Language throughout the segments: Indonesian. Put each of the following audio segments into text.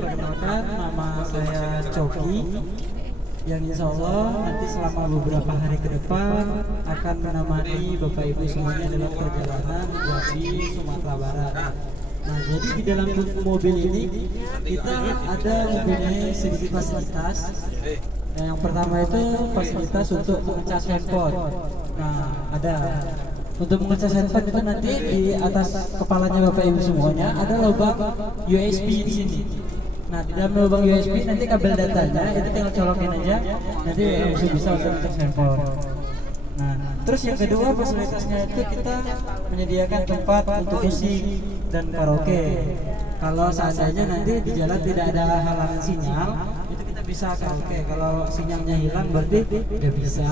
Perkenalkan, nama saya Coki, yang insya Allah nanti selama beberapa hari ke depan akan menemani Bapak Ibu semuanya dalam perjalanan dari Sumatera Barat. Nah, jadi di dalam mobil ini kita ada mempunyai sedikit fasilitas. Nah, yang pertama itu fasilitas untuk mengecas handphone. Nah, ada untuk mengecas handphone itu nanti di atas kepalanya Bapak Ibu semuanya ada lubang USB di sini. Nah, di dalam lubang USB nanti kabel datanya itu tinggal colokin aja, nanti bisa untuk ngecas handphone. Nah, terus yang kedua fasilitasnya itu kita menyediakan tempat untuk musik dan karaoke. Kalau seandainya nanti di jalan tidak ada halangan sinyal, itu kita bisa karaoke. Kalau sinyalnya hilang berarti tidak bisa.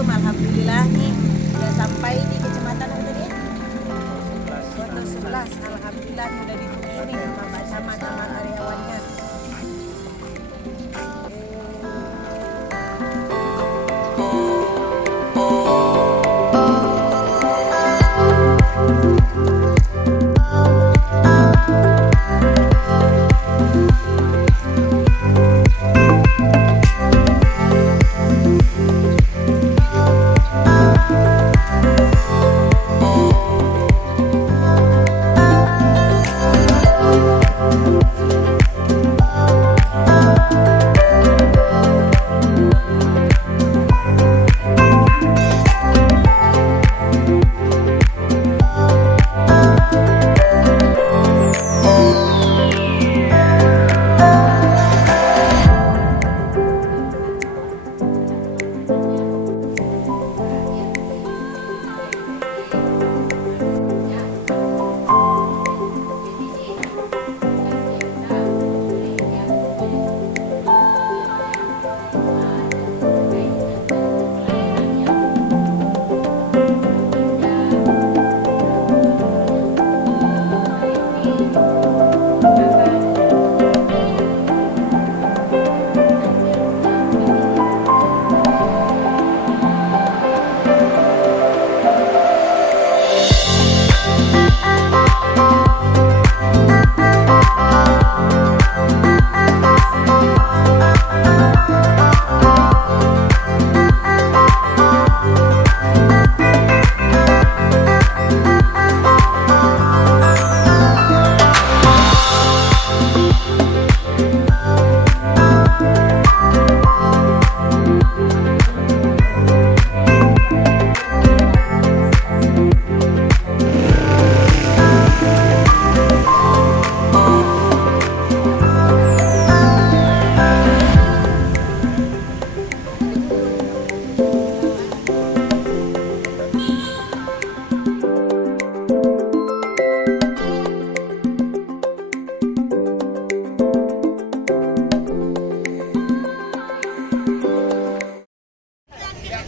Alhamdulillah nih udah sampai di kecamatan apa tadi? Kota 11. Alhamdulillah udah ditunggu nih sama karyawannya.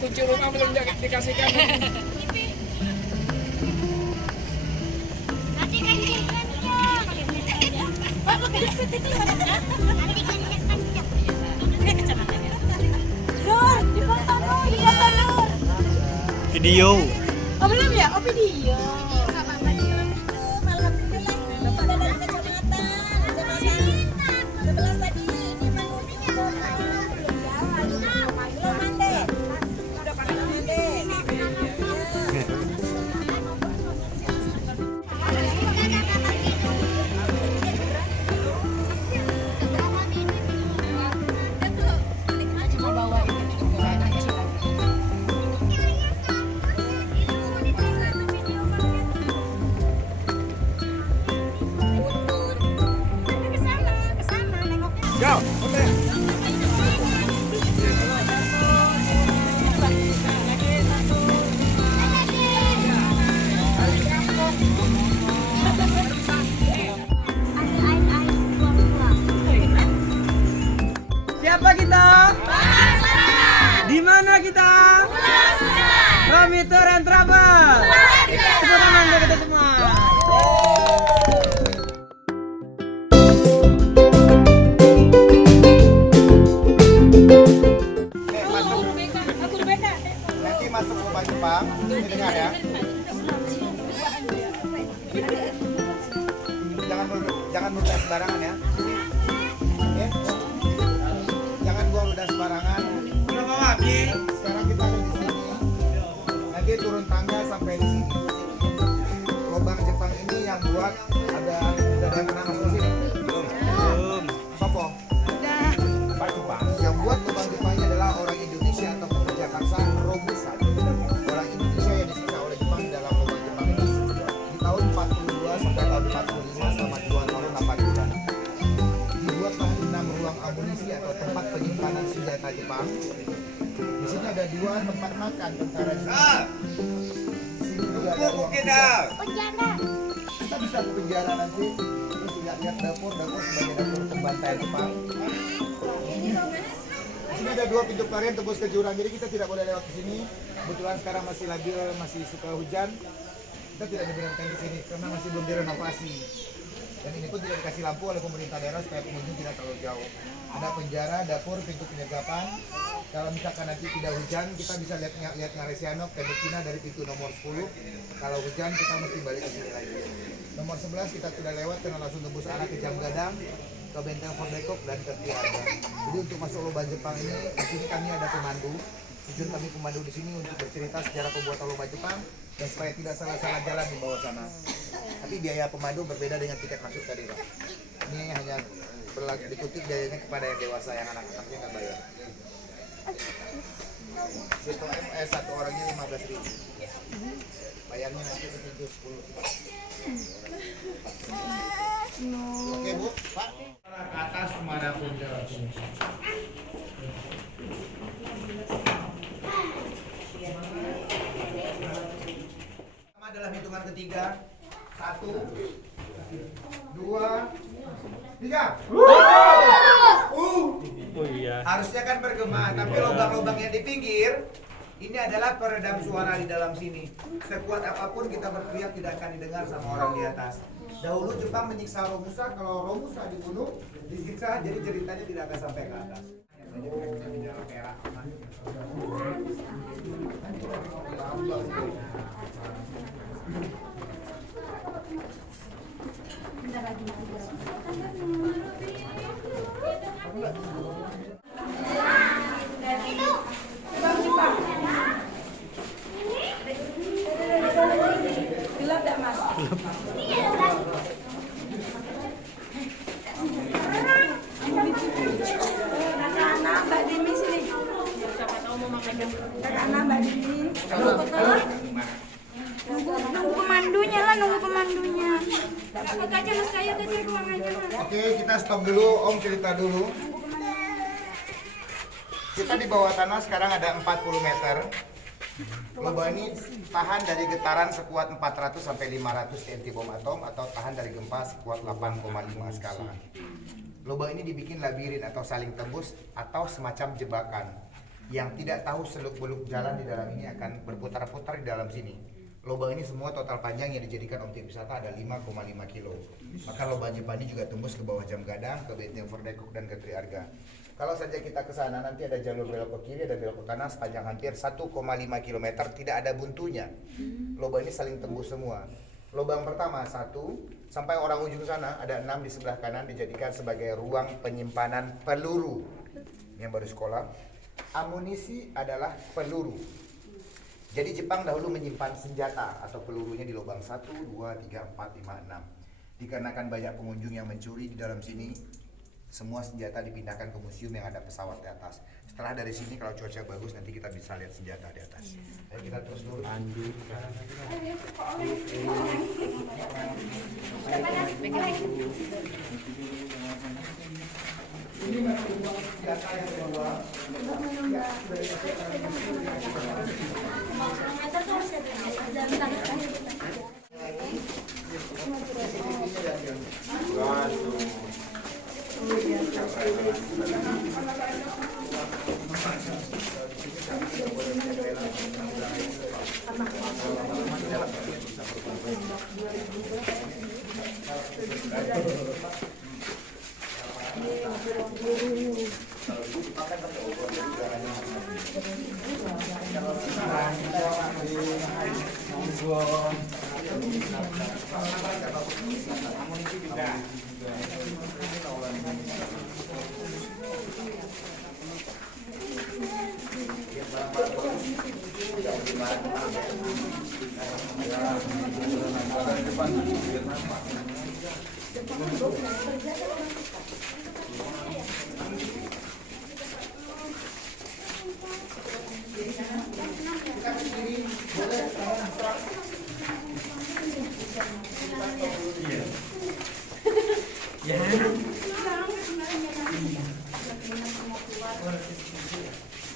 Kunci rumah belum dikasihkan. Nanti kan video. Oh belum ya? Oh video. Alhamdulillah dapat dari kecamatan 11 tadi ini belum mande. Udah pada mande. Siapa kita? Di mana kita? Romi Tour and Travel. Tepuk tangan buat kita semua. Nanti masuk ke Lubang Jepang, dengar ya. Jangan ludah sembarangan ya. Oke? Jangan buang ludah sembarangan. Sekarang kita ada di sini. Nanti turun tangga sampai di sini. Lubang Jepang ini yang buat ada yang pernah masuk sini. Belum. Sopo? Pak Jepang. Yang buat lubang Jepang ini adalah orang Indonesia atau pekerja paksa Romusa. Orang Indonesia yang disiksa oleh Jepang di dalam lubang Jepang ini di tahun 42 sampai tahun 45 selama 2 tahun 8 bulan. Dibuatlah 6 ruang amunisi atau tempat penyimpanan senjata Jepang. Di sini ada 2 tempat makan tentara Jepang. Di sini juga ada ruang sidang. Kita bisa ke penjara nanti. Terus lihat dapur sebagai dapur pembantaian Jepang. Di sini ada 2 pintu keluar tembus ke jurang, jadi kita tidak boleh lewat di sini. Kebetulan sekarang masih labil, masih suka hujan. Kita tidak dibenarkan di sini karena masih belum direnovasi. Dan ini pun tidak dikasih lampu oleh pemerintah daerah supaya pengunjung tidak terlalu jauh. Ada penjara, dapur, pintu penyergapan. Kalau misalkan nanti tidak hujan, kita bisa lihat Ngaresiano ke Cina dari pintu nomor 10. Kalau hujan, kita mesti balik ke sini lagi. Nomor 11 kita sudah lewat karena langsung tembus arah ke Jam Gadang, ke Benteng Fordekop dan ke Tiada. Jadi untuk masuk lubang Jepang ini, di sini kami ada pemandu. Tujuan kami pemandu di sini untuk bercerita sejarah pembuatan lubang Jepang dan supaya tidak salah-salah jalan di bawah sana. Tapi biaya pemandu berbeda dengan tiket masuk tadi, Pak. Ini hanya berlaku dikutip biayanya kepada yang dewasa, yang anak-anaknya nggak bayar. Situ satu orangnya 15.000. Bayarnya nanti itu 10. Oke Bu, Pak. Ke atas kemana pun jalan. Dalam hitungan ketiga, 1, 2, 3. Oh iya. Harusnya kan bergema, tapi lubang-lubang yang di pinggir ini adalah peredam suara di dalam sini. Sekuat apapun kita berteriak tidak akan didengar sama orang di atas. Dahulu Jepang menyiksa Romusa, kalau Romusa dibunuh, disiksa, jadi ceritanya tidak akan sampai ke atas. Nunggu pemandunya lah, nunggu pemandunya. Kakak aja mas kayu ke ruang aja mas. Oke, kita stop dulu, Om cerita dulu. Kita di bawah tanah sekarang ada 40 meter. Lubang ini tahan dari getaran sekuat 400 sampai 500 TNT bom atom atau tahan dari gempa sekuat 8,5 skala. Lubang ini dibikin labirin atau saling tembus atau semacam jebakan. Yang tidak tahu seluk-beluk jalan di dalam ini akan berputar-putar di dalam sini. Lubang ini semua total panjang yang dijadikan objek wisata ada 5,5 kilo. Maka lubang Jepang ini juga tembus ke bawah Jam Gadang, ke Benteng Verdekuk dan ke Triarga. Kalau saja kita ke sana nanti ada jalur belok ke kiri, ada belok ke kanan sepanjang hampir 1,5 km, tidak ada buntunya. Lubang ini saling tembus semua. Lubang pertama 1 sampai orang ujung sana ada 6 di sebelah kanan dijadikan sebagai ruang penyimpanan peluru. Yang baru sekolah, amunisi adalah peluru. Jadi Jepang dahulu menyimpan senjata atau pelurunya di lubang 1, 2, 3, 4, 5, 6. Dikarenakan banyak pengunjung yang mencuri di dalam sini, semua senjata dipindahkan ke museum yang ada pesawat di atas. Setelah dari sini kalau cuaca bagus nanti kita bisa lihat senjata di atas. Ayo kita terus dulu. Ini senjata yang kedua.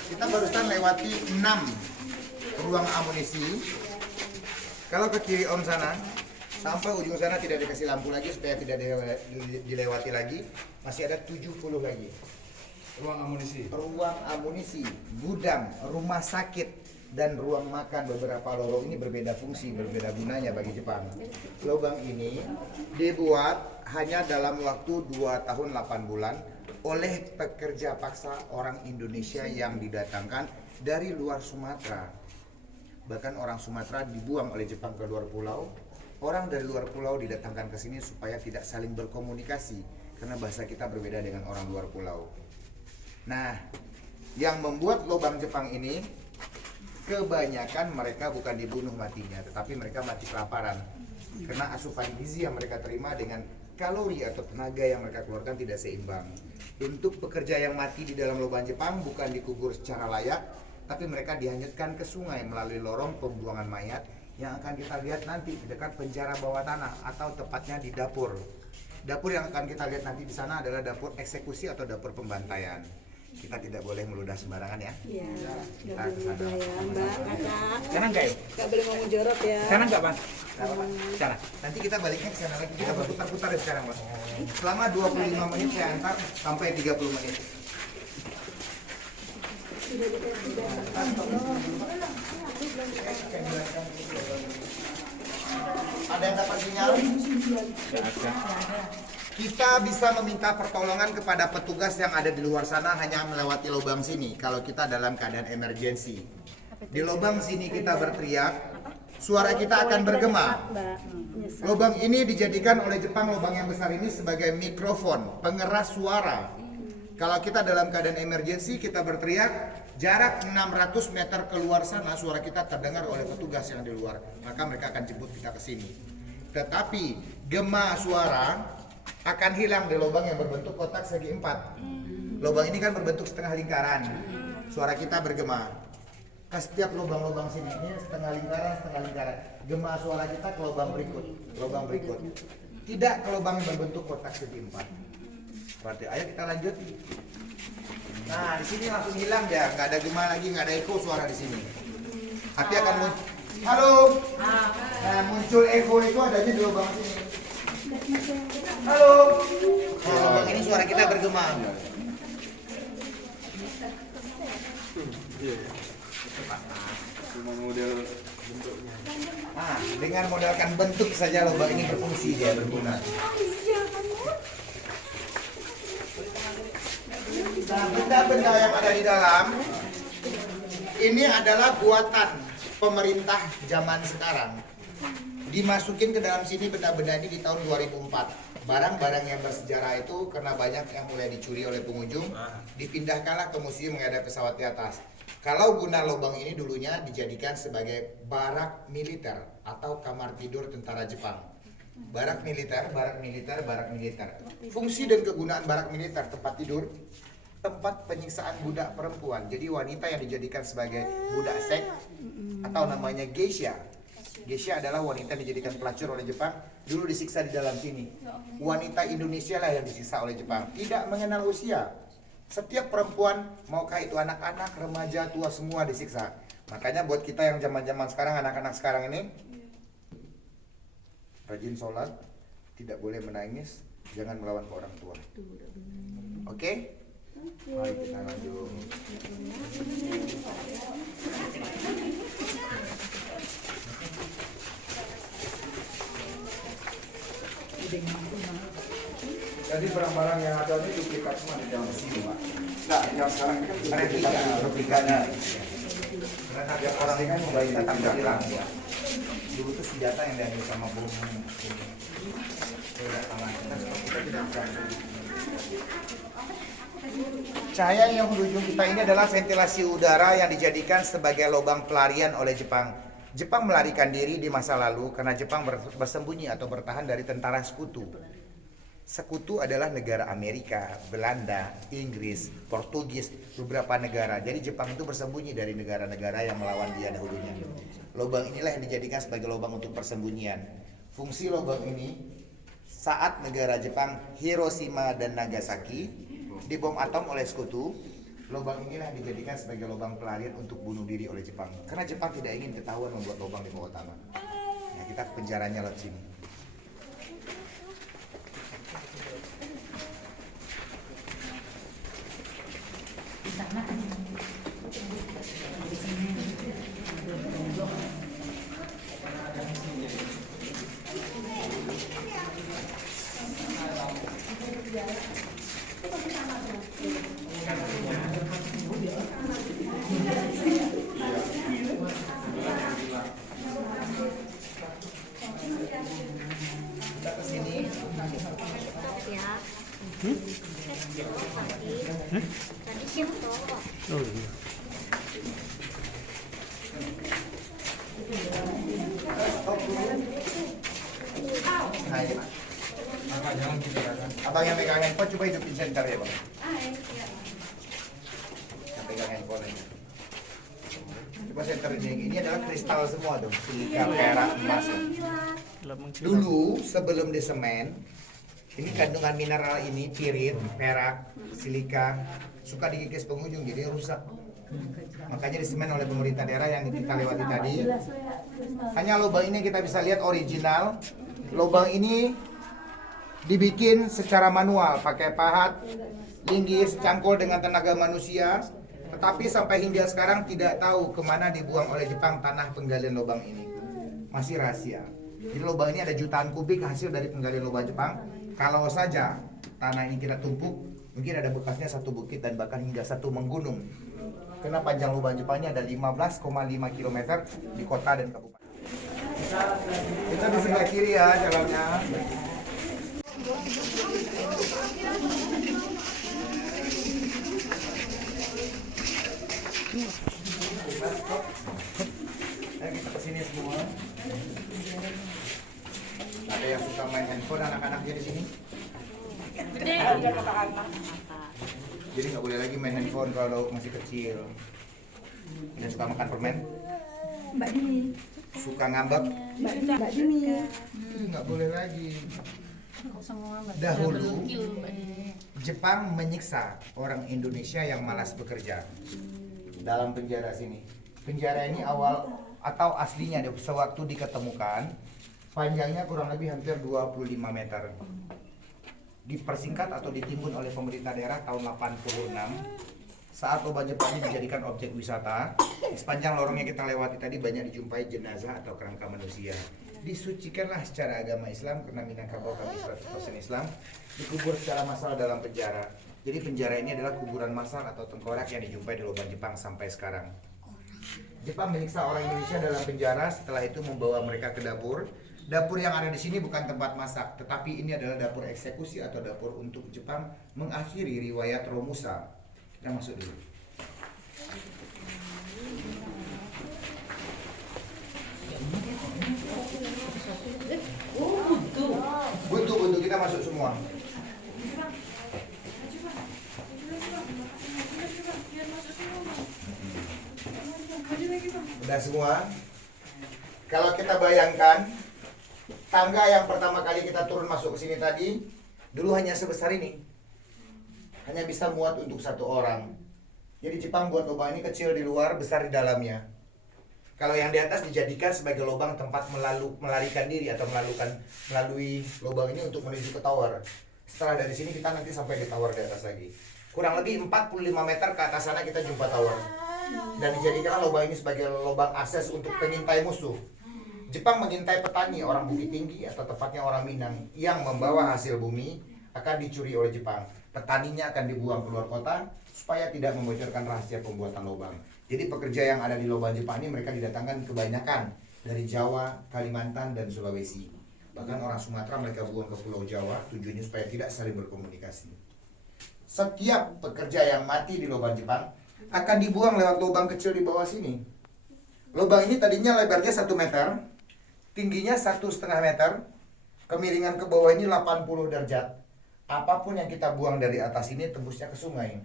Kita barusan lewati 6 ruang amunisi. Kalau ke kiri om sana, sampai ujung sana tidak dikasih lampu lagi supaya tidak dilewati lagi. Masih ada 70 lagi. Ruang amunisi. Ruang amunisi, gudang, rumah sakit, dan ruang makan. Beberapa lorong ini berbeda fungsi, berbeda gunanya bagi Jepang. Lubang ini dibuat hanya dalam waktu 2 tahun 8 bulan oleh pekerja paksa orang Indonesia yang didatangkan dari luar Sumatera. Bahkan orang Sumatera dibuang oleh Jepang ke luar pulau. Orang dari luar pulau didatangkan ke sini supaya tidak saling berkomunikasi karena bahasa kita berbeda dengan orang luar pulau. Nah, yang membuat lubang Jepang ini kebanyakan mereka bukan dibunuh matinya, tetapi mereka mati kelaparan karena asupan gizi yang mereka terima dengan kalori atau tenaga yang mereka keluarkan tidak seimbang. Untuk pekerja yang mati di dalam lubang Jepang bukan dikubur secara layak, tapi mereka dihanyutkan ke sungai melalui lorong pembuangan mayat yang akan kita lihat nanti di dekat penjara bawah tanah atau tepatnya di dapur. Dapur yang akan kita lihat nanti di sana adalah dapur eksekusi atau dapur pembantaian. Kita tidak boleh meludah sembarangan ya. Iya. Kita ke sana. Mbak, kakak. Sekarang enggak ya? Nggak boleh ngomong jorok ya. Sekarang enggak, Bang? Sekarang. Nanti kita baliknya ke sana lagi, kita berputar-putar ya sekarang, Pak. Selama 25 menit saya antar sampai 30 menit. Ada yang dapat sinyal? Kita bisa meminta pertolongan kepada petugas yang ada di luar sana hanya melewati lubang sini kalau kita dalam keadaan emergensi. Di lubang sini kita berteriak, suara kita akan bergema. Lubang ini dijadikan oleh Jepang, lubang yang besar ini sebagai mikrofon, pengeras suara. Kalau kita dalam keadaan emergensi, kita berteriak, jarak 600 meter keluar sana suara kita terdengar oleh petugas yang di luar. Maka mereka akan jemput kita ke sini. Tetapi gema suara akan hilang di lubang yang berbentuk kotak segi 4. Lubang ini kan berbentuk setengah lingkaran. Suara kita bergema. Ke setiap lubang-lubang sini, ini setengah lingkaran. Gema suara kita ke lubang berikut. Tidak ke lubang yang berbentuk kotak segi 4. Berarti ayo kita lanjut. Nah, di sini langsung hilang dia, nggak ada gema lagi, nggak ada eko suara di sini. Tapi akan muncul. Halo. Nah, muncul eko itu adanya di lubang sini. Halo. Nah, lubang ini suara kita bergema. Cuma model bentuknya. Nah, dengan modalkan bentuk saja lubang ini berfungsi, dia berguna. Nah, benda-benda yang ada di dalam ini adalah buatan pemerintah zaman sekarang. Dimasukin ke dalam sini benda-benda ini di tahun 2004. Barang-barang yang bersejarah itu karena banyak yang mulai dicuri oleh pengunjung, dipindahkanlah ke museum yang ada pesawat di atas. Kalau guna lubang ini dulunya dijadikan sebagai barak militer atau kamar tidur tentara Jepang. Barak militer, barak militer, barak militer. Fungsi dan kegunaan barak militer, tempat tidur, tempat penyiksaan budak perempuan. Jadi wanita yang dijadikan sebagai budak seks atau namanya geisha. Geisha adalah wanita yang dijadikan pelacur oleh Jepang, dulu disiksa di dalam sini. Wanita Indonesia lah yang disiksa oleh Jepang, tidak mengenal usia. Setiap perempuan, maukah itu anak-anak, remaja, tua, semua disiksa. Makanya buat kita yang zaman-zaman sekarang, anak-anak sekarang ini, rajin sholat, tidak boleh menangis, jangan melawan ke orang tua. Oke? Mari kita lanjut. Jadi barang-barang yang ada ini duplikat semua di dalam sini, Pak. Nah, yang sekarang ini kan replikanya. Karena tiap orang ini kan membayi datang belakang ya. Dulu tuh senjata yang diambil sama bom. Cahaya yang berujung kita ini adalah ventilasi udara yang dijadikan sebagai lubang pelarian oleh Jepang. Jepang melarikan diri di masa lalu karena Jepang bersembunyi atau bertahan dari tentara sekutu. Sekutu adalah negara Amerika, Belanda, Inggris, Portugis, beberapa negara. Jadi Jepang itu bersembunyi dari negara-negara yang melawan dia dahulunya. Lubang inilah yang dijadikan sebagai lubang untuk persembunyian. Fungsi lubang ini saat negara Jepang Hiroshima dan Nagasaki dibom atom oleh sekutu, lubang inilah yang dijadikan sebagai lubang pelarian untuk bunuh diri oleh Jepang. Karena Jepang tidak ingin ketahuan membuat lubang di bawah tanah. Nah, kita ke penjaranya lewat sini. Kita ke sini. Oh iya. Nah, ini, Pak. Abang yang pegang handphone coba hidupin senter ya, Bang. Yang pegang handphone aja. Coba senter ini adalah kristal semua tuh, silika, perak, emas. Dulu sebelum disemen, ini kandungan mineral ini pirit, perak, silika suka dikikis pengunjung jadi rusak. Makanya disemen oleh pemerintah daerah yang kita lewati tadi. Hanya lubang ini kita bisa lihat original. Lubang ini dibikin secara manual, pakai pahat, linggis, cangkul dengan tenaga manusia. Tetapi sampai hingga sekarang tidak tahu kemana dibuang oleh Jepang tanah penggalian lubang ini. Masih rahasia. Jadi lubang ini ada jutaan kubik hasil dari penggalian lubang Jepang. Kalau saja tanah ini kita tumpuk, mungkin ada bekasnya satu bukit dan bahkan hingga satu menggunung. Karena panjang lubang Jepang ini ada 15,5 km di kota dan kabupaten. Kita di sebelah kiri ya jalannya. Ayo kita kesini semua. Ada yang suka main handphone anak-anaknya di sini? Jadi nggak boleh lagi main handphone kalau masih kecil. Yang suka makan permen? Mbak Dini. Suka ngambek? Mbak Dini. Nggak boleh lagi. Dahulu Jepang menyiksa orang Indonesia yang malas bekerja dalam penjara sini. Penjara ini awal atau aslinya sewaktu diketemukan panjangnya kurang lebih hampir 25 meter. Dipersingkat atau ditimbun oleh pemerintah daerah tahun 86 saat lubang Jepang ini dijadikan objek wisata, di sepanjang lorong yang kita lewati tadi banyak dijumpai jenazah atau kerangka manusia. Disucikanlah secara agama Islam karena Minangkabau kami 100% Islam, dikubur secara massal dalam penjara. Jadi penjara ini adalah kuburan massal atau tengkorak yang dijumpai di lubang Jepang sampai sekarang. Jepang menyiksa orang Indonesia dalam penjara, setelah itu membawa mereka ke dapur. Dapur yang ada di sini bukan tempat masak, tetapi ini adalah dapur eksekusi atau dapur untuk Jepang mengakhiri riwayat Romusa. Kita masuk dulu. Buntu kita masuk semua. Udah semua. Kalau kita bayangkan tangga yang pertama kali kita turun masuk ke sini tadi, dulu hanya sebesar ini. Hanya bisa muat untuk satu orang. Jadi Jepang buat lubang ini kecil di luar, besar di dalamnya. Kalau yang di atas dijadikan sebagai lubang tempat melarikan diri atau melalui lubang ini untuk menuju ke tower. Setelah dari sini kita nanti sampai di tower di atas lagi. Kurang lebih 45 meter ke atas sana kita jumpa tower. Dan dijadikan lubang ini sebagai lubang akses untuk pengintai musuh. Jepang mengintai petani, orang Bukit Tinggi atau tepatnya orang Minang yang membawa hasil bumi akan dicuri oleh Jepang. Petaninya akan dibuang keluar kota supaya tidak membocorkan rahasia pembuatan lubang. Jadi pekerja yang ada di lubang Jepang ini mereka didatangkan kebanyakan dari Jawa, Kalimantan, dan Sulawesi. Bahkan orang Sumatera mereka buang ke Pulau Jawa, tujuannya supaya tidak saling berkomunikasi. Setiap pekerja yang mati di lubang Jepang akan dibuang lewat lubang kecil di bawah sini. Lubang ini tadinya lebarnya 1 meter, tingginya 1,5 meter, kemiringan ke bawah ini 80 derajat. Apapun yang kita buang dari atas ini tembusnya ke sungai.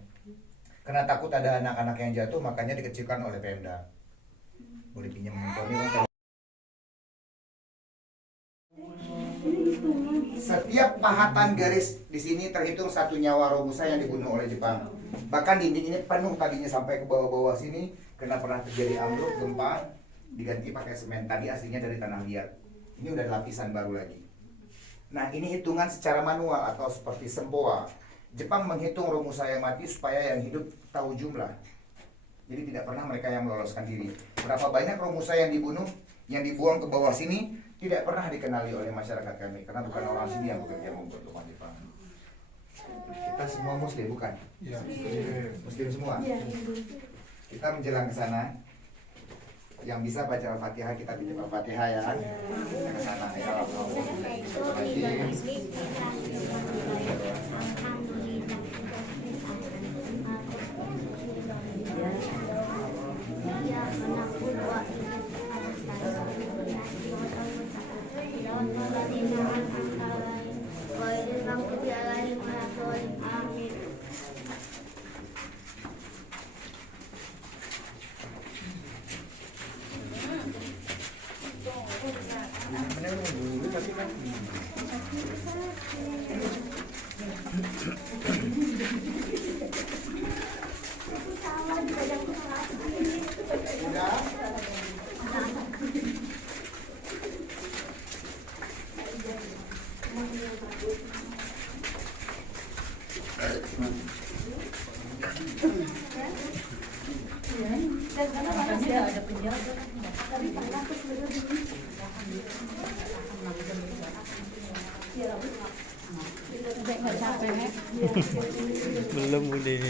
Karena takut ada anak-anak yang jatuh, makanya dikecilkan oleh Pemda. Boleh pinjam handphone ini. Setiap pahatan garis di sini terhitung 1 nyawa Romusa yang dibunuh oleh Jepang. Bahkan dinding ini penuh tadinya sampai ke bawah-bawah sini karena pernah terjadi ambruk, gempa, diganti pakai semen. Tadi aslinya dari tanah liat. Ini udah lapisan baru lagi. Nah, ini hitungan secara manual atau seperti sempoa. Jepang menghitung Romusa yang mati supaya yang hidup tahu jumlah. Jadi tidak pernah mereka yang meloloskan diri. Berapa banyak Romusa yang dibunuh, yang dibuang ke bawah sini, tidak pernah dikenali oleh masyarakat kami. Karena bukan orang sini yang bekerja membuat lubang Jepang. Kita semua muslim, bukan? Ya, muslim semua. Kita menjelang ke sana. Yang bisa baca Al-Fatihah, kita baca Al-Fatihah ya kan? Kita ke sana ya. Belum udah.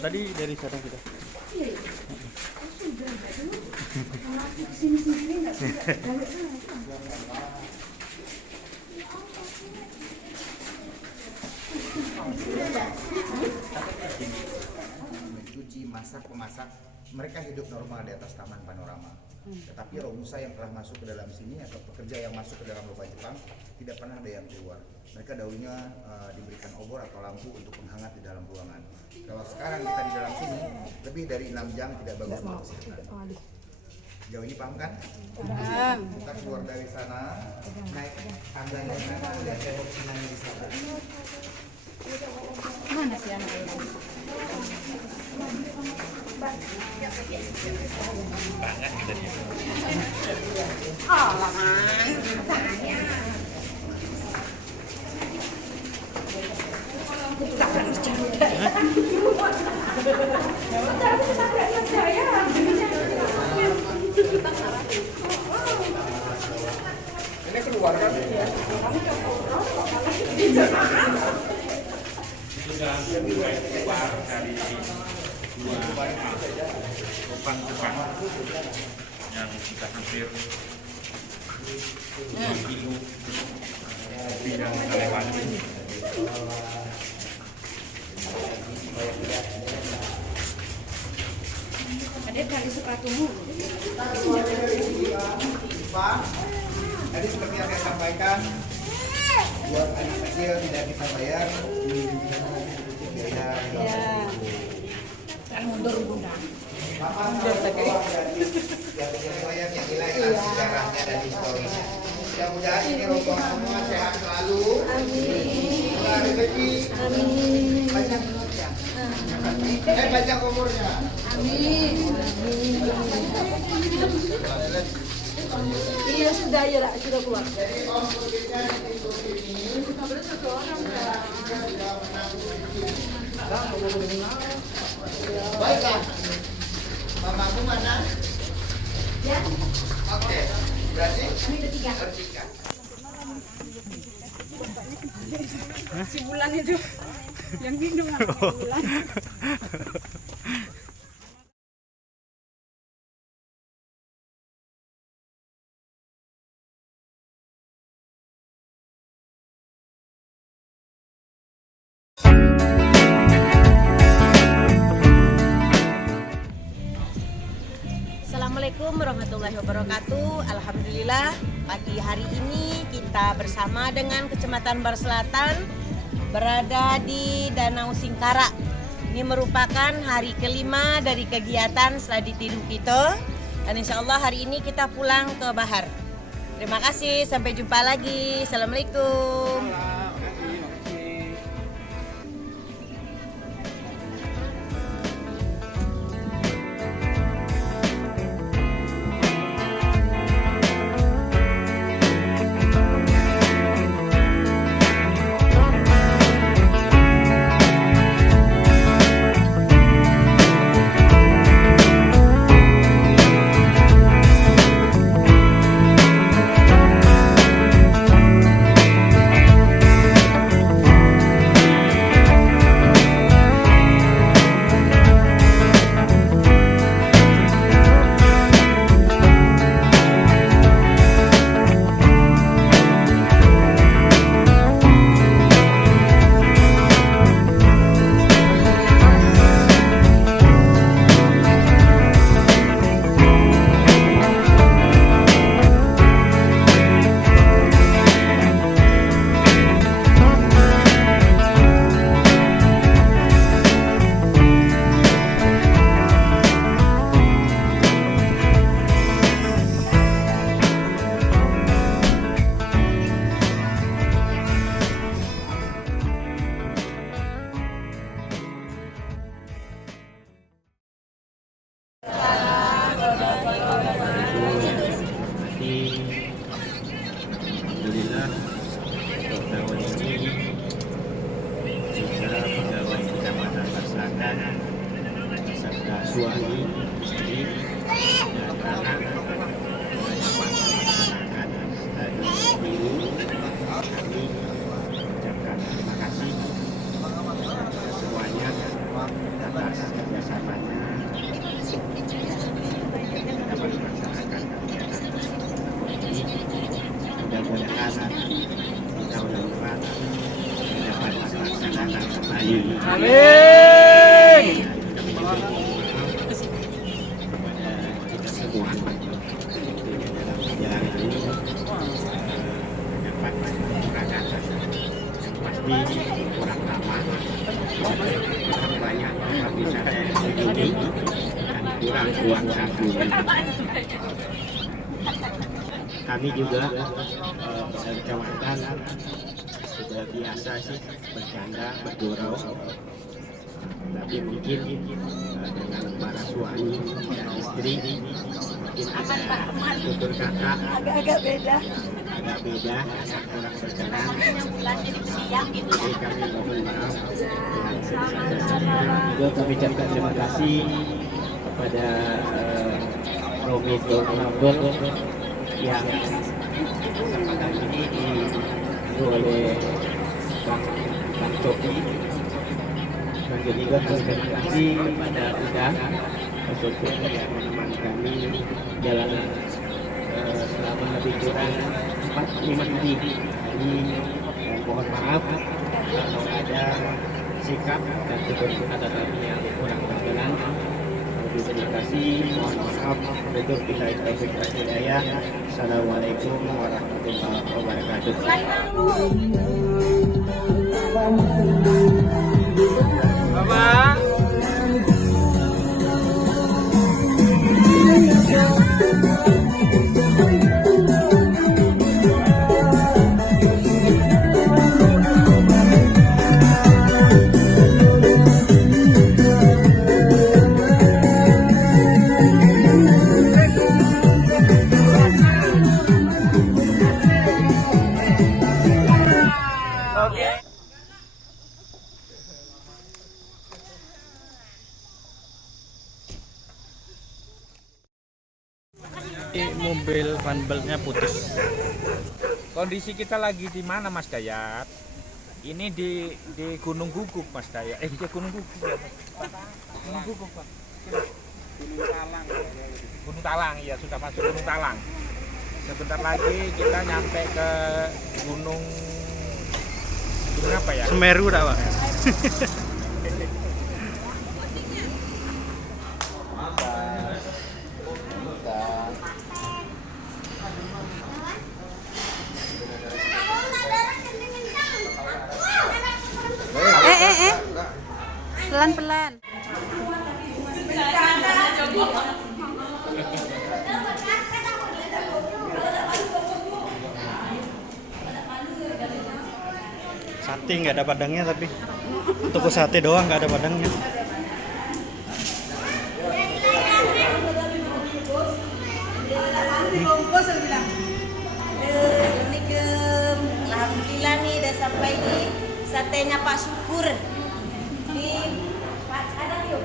Tadi dari sana sudah. Mencuci, masak, pemasak, mereka hidup normal di atas taman panorama. Tetapi Romusa yang telah masuk ke dalam sini atau pekerja yang masuk ke dalam lubang Jepang tidak pernah ada yang keluar. Mereka dahulunya diberikan obor atau lampu untuk menghangat di dalam ruangan. Kalau sekarang kita di dalam sini lebih dari 6 jam tidak bagus untuk kesehatan. Jauh ini paham kan? Kita keluar dari sana, naik tangganya di sana, lihat tembok Cinanya di sana. Mana sih anak ini? Banget kita. Ah. Ini keluar kan? Kupang yang sudah hampir 2 kilo kopi yang kita lewati. Ada kali sepatumu. Pak, tadi seperti yang saya sampaikan, buat anak kecil tidak bisa bayar biaya 15.000. Mundur bunda. Yang nilai sejarahnya dan historinya. Mudah-mudahan ini rombongan semua sehat selalu. Amin. Rezeki. Amin. Panjang umurnya. Amin. Iya sudah ya lah, sudah keluar. Jadi om kursinya di kursi ini. Baiklah. Mamamu mana? Ya. Oke. Berarti Kami bertiga. bertiga. Si Bulan itu yang minum Bulan. Assalamualaikum warahmatullahi wabarakatuh. Alhamdulillah pagi hari ini kita bersama dengan Kecamatan Barat Selatan berada di Danau Singkara. Ini merupakan hari kelima dari kegiatan Sladi Tidu kita, dan insya Allah hari ini kita pulang ke Bahar. Terima kasih, sampai jumpa lagi. Assalamualaikum. Alhamdulillah untuk tahun ini kita pegawai Kecamatan Barat Selatan beserta suami, istri, dan anak melaksanakan Sladi Biru. Kami mengucapkan terima kasih kepada semuanya atas kerjasamanya dapat melaksanakan kegiatan ini. Mudah-mudahan di tahun depan dapat melaksanakan kembali. Amin. Kami juga kepada kita semua dalam perjalanan ini dapat menggunakan yang pasti kurang lama, kurang banyak kehabisan energi dan kurang uang saku. Kami juga kecamatan sudah biasa sih bercanda, bergurau, tapi mungkin dengan para suami dan istri mungkin ada tutur kata agak beda yang kurang berkenan. Jadi kami mohon maaf juga kami ucapkan terima kasih kepada Romi Tonabel yang kesempatan ini dibantu oleh Bang Coki. Dan juga terima kasih kepada Uda sopir yang menemani kami jalanan selama lebih kurang 4-5 hari. Dan mohon maaf kalau ada sikap dan kata-kata yang kurang berkenan. Terima kasih, mohon maaf. Betul kita taufik dan hidayah. Assalamualaikum warahmatullahi wabarakatuh. Bapak. Mobil vanbelnya putus. Kondisi kita lagi di mana Mas Dayat? Ini di Gunung Guguk Mas Dayat. Di Gunung Guguk ya Mas? Gunung Guguk Pak. Gunung Talang. Gunung Talang, iya sudah masuk Gunung Talang. Sebentar lagi kita nyampe ke Gunung apa ya? Semeru dah Pak. Pelan-pelan. Sate nggak ada padangnya tapi toko sate doang nggak ada padangnya. Alhamdulillah nih udah sampai di satenya Pak Syukur di Padang yuk.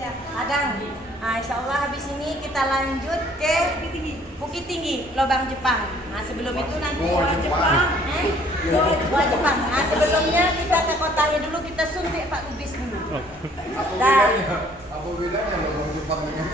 Ya, Padang. Nah, insya Allah habis ini kita lanjut ke Bukit Tinggi, Lobang Jepang. Nah, sebelum itu nanti Goa Jepang. Goa Jepang. Nah, sebelumnya kita ke kotanya dulu, kita suntik Pak Lubis dulu. Apa bedanya Lobang Jepang dengan